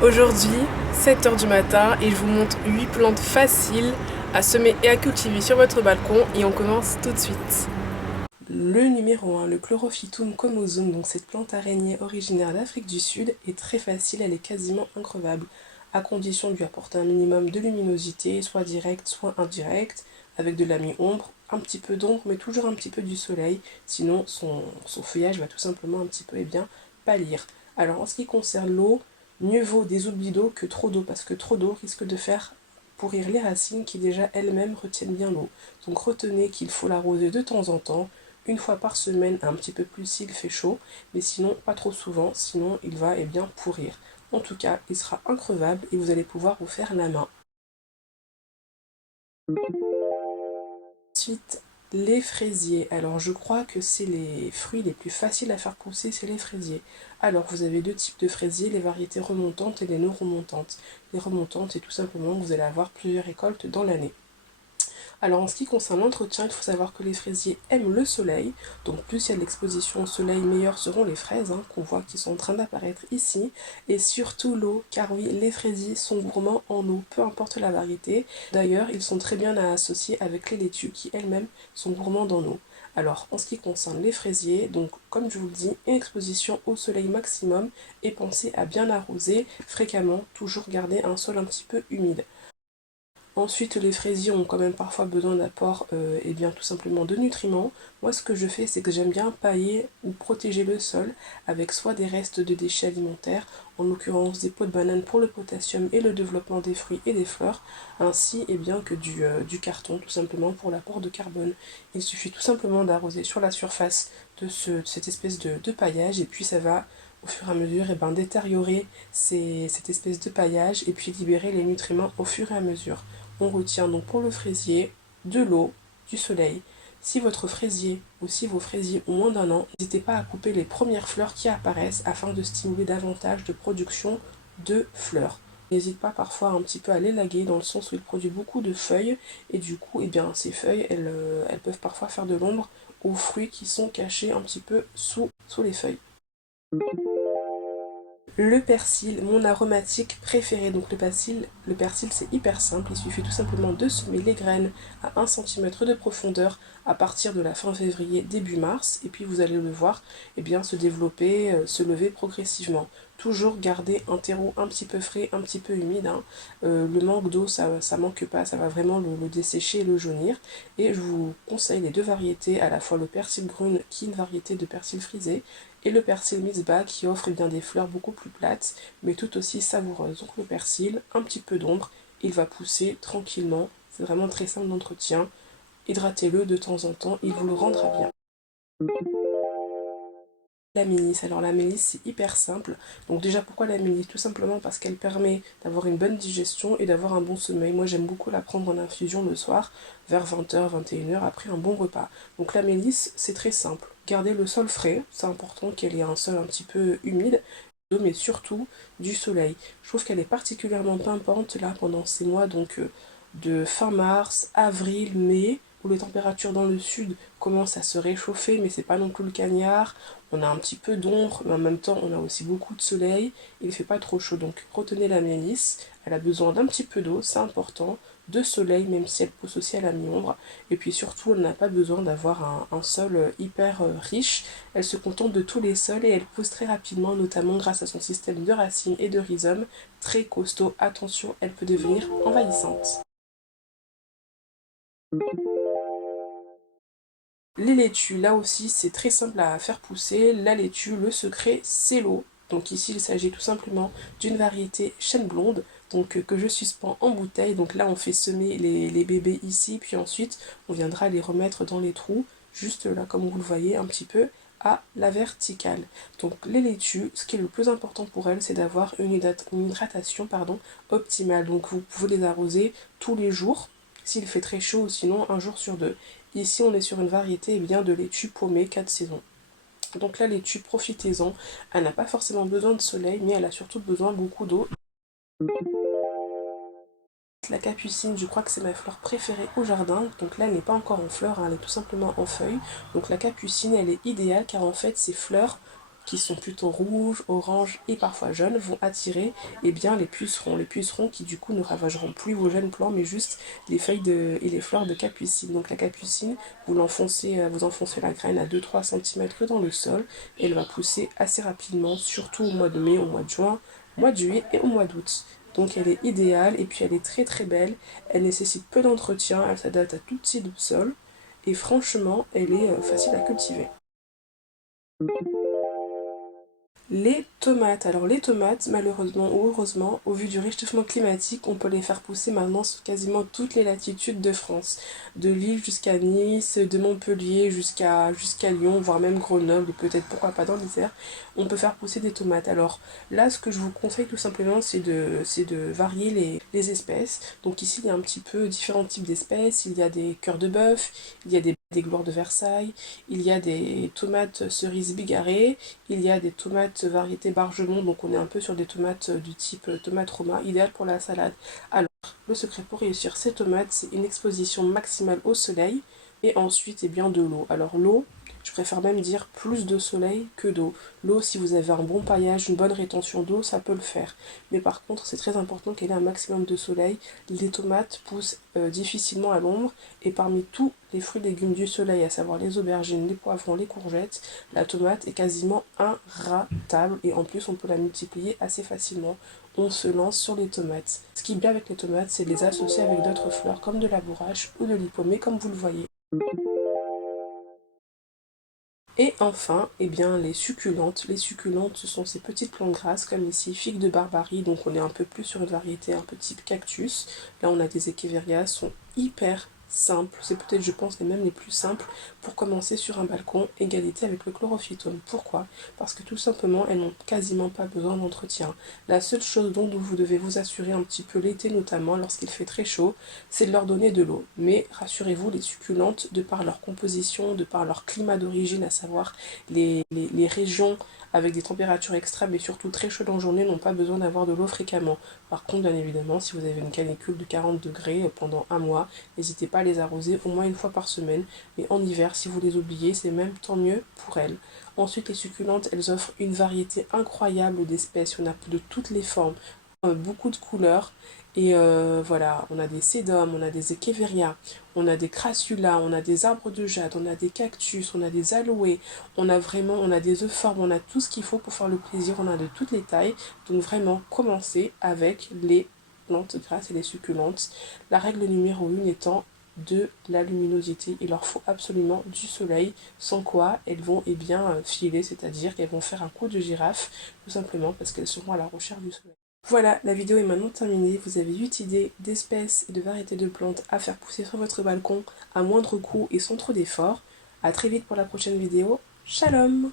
Aujourd'hui, 7 h du matin et je vous montre 8 plantes faciles à semer et à cultiver sur votre balcon et on commence tout de suite. Le numéro 1, le Chlorophytum comosum, donc cette plante araignée originaire d'Afrique du Sud, est très facile, elle est quasiment increvable, à condition de lui apporter un minimum de luminosité, soit directe, soit indirecte, avec de la mi-ombre, un petit peu d'ombre, mais toujours un petit peu du soleil, sinon son feuillage va tout simplement un petit peu pâlir. Alors en ce qui concerne l'eau, mieux vaut des oublis d'eau que trop d'eau, parce que trop d'eau risque de faire pourrir les racines qui déjà elles-mêmes retiennent bien l'eau. Donc retenez qu'il faut l'arroser de temps en temps, une fois par semaine, un petit peu plus s'il fait chaud, mais sinon pas trop souvent, sinon il va pourrir. En tout cas, il sera increvable et vous allez pouvoir vous faire la main. Ensuite, les fraisiers. Alors je crois que c'est les fruits les plus faciles à faire pousser, c'est les fraisiers. Alors vous avez deux types de fraisiers, les variétés remontantes et les non remontantes. Les remontantes, c'est tout simplement que vous allez avoir plusieurs récoltes dans l'année. Alors en ce qui concerne l'entretien, il faut savoir que les fraisiers aiment le soleil, donc plus il y a de l'exposition au soleil, meilleures seront les fraises, qu'on voit qui sont en train d'apparaître ici, et surtout l'eau, car oui, les fraisiers sont gourmands en eau, peu importe la variété. D'ailleurs, ils sont très bien à associer avec les laitues qui elles-mêmes sont gourmandes en eau. Alors, en ce qui concerne les fraisiers, donc comme je vous le dis, une exposition au soleil maximum et pensez à bien arroser fréquemment, toujours garder un sol un petit peu humide. Ensuite, les fraisiers ont quand même parfois besoin d'apport et bien tout simplement de nutriments. Moi, ce que je fais, c'est que j'aime bien pailler ou protéger le sol avec soit des restes de déchets alimentaires, en l'occurrence des peaux de banane pour le potassium et le développement des fruits et des fleurs, ainsi bien que du carton, tout simplement pour l'apport de carbone. Il suffit tout simplement d'arroser sur la surface de cette espèce de paillage et puis ça va au fur et à mesure détériorer cette espèce de paillage et puis libérer les nutriments au fur et à mesure. On retient donc pour le fraisier de l'eau, du soleil. Si votre fraisier ou si vos fraisiers ont moins d'1 an, n'hésitez pas à couper les premières fleurs qui apparaissent afin de stimuler davantage de production de fleurs. N'hésite pas parfois un petit peu à l'élaguer dans le sens où il produit beaucoup de feuilles et du coup ces feuilles elles peuvent parfois faire de l'ombre aux fruits qui sont cachés un petit peu sous les feuilles. Le persil, mon aromatique préféré. Donc le persil c'est hyper simple, il suffit tout simplement de semer les graines à 1 cm de profondeur à partir de la fin février, début mars, et puis vous allez le voir se développer, se lever progressivement. Toujours garder un terreau un petit peu frais, un petit peu humide. Le manque d'eau, ça manque pas, ça va vraiment le dessécher et le jaunir. Et je vous conseille les deux variétés, à la fois le persil brune qui est une variété de persil frisé, et le persil Mizba qui offre des fleurs beaucoup plus plates mais tout aussi savoureuses. Donc le persil, un petit peu d'ombre, il va pousser tranquillement, c'est vraiment très simple d'entretien. Hydratez-le de temps en temps, il vous le rendra bien. La mélisse, alors la mélisse c'est hyper simple. Donc déjà pourquoi la mélisse? Tout simplement parce qu'elle permet d'avoir une bonne digestion et d'avoir un bon sommeil. Moi j'aime beaucoup la prendre en infusion le soir vers 20 h, 21 h après un bon repas. Donc la mélisse c'est très simple. Gardez le sol frais, c'est important qu'elle ait un sol un petit peu humide, mais surtout du soleil. Je trouve qu'elle est particulièrement pimpante là pendant ces mois de fin mars, avril, mai, où les températures dans le sud commencent à se réchauffer, mais c'est pas non plus le cagnard. On a un petit peu d'ombre, mais en même temps on a aussi beaucoup de soleil. Il fait pas trop chaud, donc retenez la mélisse. Elle a besoin d'un petit peu d'eau, c'est important, de soleil, même si elle pousse aussi à la mi-ombre. Et puis surtout, elle n'a pas besoin d'avoir un sol hyper riche. Elle se contente de tous les sols et elle pousse très rapidement, notamment grâce à son système de racines et de rhizomes très costaud. Attention, elle peut devenir envahissante. Les laitues, là aussi, c'est très simple à faire pousser. La laitue, le secret, c'est l'eau. Donc ici, il s'agit tout simplement d'une variété chêne blonde, que je suspends en bouteille. Donc là, on fait semer les bébés ici, puis ensuite, on viendra les remettre dans les trous, juste là, comme vous le voyez, un petit peu à la verticale. Donc les laitues, ce qui est le plus important pour elles, c'est d'avoir une hydratation optimale. Donc vous pouvez les arroser tous les jours, s'il fait très chaud, ou sinon un jour sur deux. Ici, on est sur une variété de laitue paumée 4 saisons. Donc la laitue, profitez-en. Elle n'a pas forcément besoin de soleil, mais elle a surtout besoin beaucoup d'eau. La capucine, je crois que c'est ma fleur préférée au jardin. Donc là, elle n'est pas encore en fleurs, elle est tout simplement en feuilles. Donc la capucine, elle est idéale car en fait, ces fleurs qui sont plutôt rouges, oranges et parfois jaunes, vont attirer eh bien, les pucerons. Les pucerons qui du coup ne ravageront plus vos jeunes plants, mais juste les feuilles et les fleurs de capucine. Donc la capucine, vous enfoncez la graine à 2-3 cm dans le sol et elle va pousser assez rapidement, surtout au mois de mai, au mois de juin, au mois de juillet et au mois d'août. Donc elle est idéale et puis elle est très très belle. Elle nécessite peu d'entretien, elle s'adapte à tout type de sol et franchement elle est facile à cultiver. Les tomates. Alors les tomates, malheureusement ou heureusement, au vu du réchauffement climatique, on peut les faire pousser maintenant sur quasiment toutes les latitudes de France. De Lille jusqu'à Nice, de Montpellier jusqu'à Lyon, voire même Grenoble, et peut-être pourquoi pas dans l'Isère, on peut faire pousser des tomates. Alors là, ce que je vous conseille tout simplement, c'est de varier les espèces. Donc ici, il y a un petit peu différents types d'espèces. Il y a des cœurs de bœuf, il y a des gloires de Versailles, il y a des tomates cerises bigarrées, il y a des tomates variété Bargemont, donc on est un peu sur des tomates du type tomate Roma, idéal pour la salade. Alors, le secret pour réussir ces tomates, c'est une exposition maximale au soleil et ensuite eh bien, de l'eau. Alors l'eau, je préfère même dire plus de soleil que d'eau. L'eau, si vous avez un bon paillage, une bonne rétention d'eau, ça peut le faire. Mais par contre, c'est très important qu'elle ait un maximum de soleil. Les tomates poussent difficilement à l'ombre et parmi tous les fruits et légumes du soleil, à savoir les aubergines, les poivrons, les courgettes, la tomate est quasiment inratable et en plus on peut la multiplier assez facilement. On se lance sur les tomates. Ce qui est bien avec les tomates, c'est de les associer avec d'autres fleurs comme de la bourrache ou de l'hippomée comme vous le voyez. Et enfin, eh bien, les succulentes. Les succulentes, ce sont ces petites plantes grasses, comme ici, figues de Barbarie. Donc, on est un peu plus sur une variété un peu type cactus. Là, on a des echeverias, sont hyper simples. C'est peut-être, je pense, même les plus simples pour commencer sur un balcon, égalité avec le chlorophytum. Pourquoi? Parce que tout simplement, elles n'ont quasiment pas besoin d'entretien. La seule chose dont vous devez vous assurer un petit peu l'été, notamment lorsqu'il fait très chaud, c'est de leur donner de l'eau. Mais rassurez-vous, les succulentes, de par leur composition, de par leur climat d'origine, à savoir les régions avec des températures extrêmes et surtout très chaudes en journée, n'ont pas besoin d'avoir de l'eau fréquemment. Par contre, bien évidemment, si vous avez une canicule de 40 degrés pendant un mois, n'hésitez pas à les arroser au moins une fois par semaine. Mais en hiver, si vous les oubliez, c'est même tant mieux pour elles. Ensuite, les succulentes, elles offrent une variété incroyable d'espèces. On a de toutes les formes, beaucoup de couleurs. Et voilà, on a des sédums, on a des echeverias, on a des crassulas, on a des arbres de jade, on a des cactus, on a des aloés, on a des euphorbes, on a tout ce qu'il faut pour faire le plaisir, on a de toutes les tailles. Donc vraiment, commencez avec les plantes grasses et les succulentes. La règle numéro 1 étant de la luminosité. Il leur faut absolument du soleil, sans quoi elles vont filer, c'est-à-dire qu'elles vont faire un coup de girafe, tout simplement parce qu'elles seront à la recherche du soleil. Voilà, la vidéo est maintenant terminée. Vous avez 8 idées d'espèces et de variétés de plantes à faire pousser sur votre balcon à moindre coût et sans trop d'efforts. A très vite pour la prochaine vidéo. Shalom!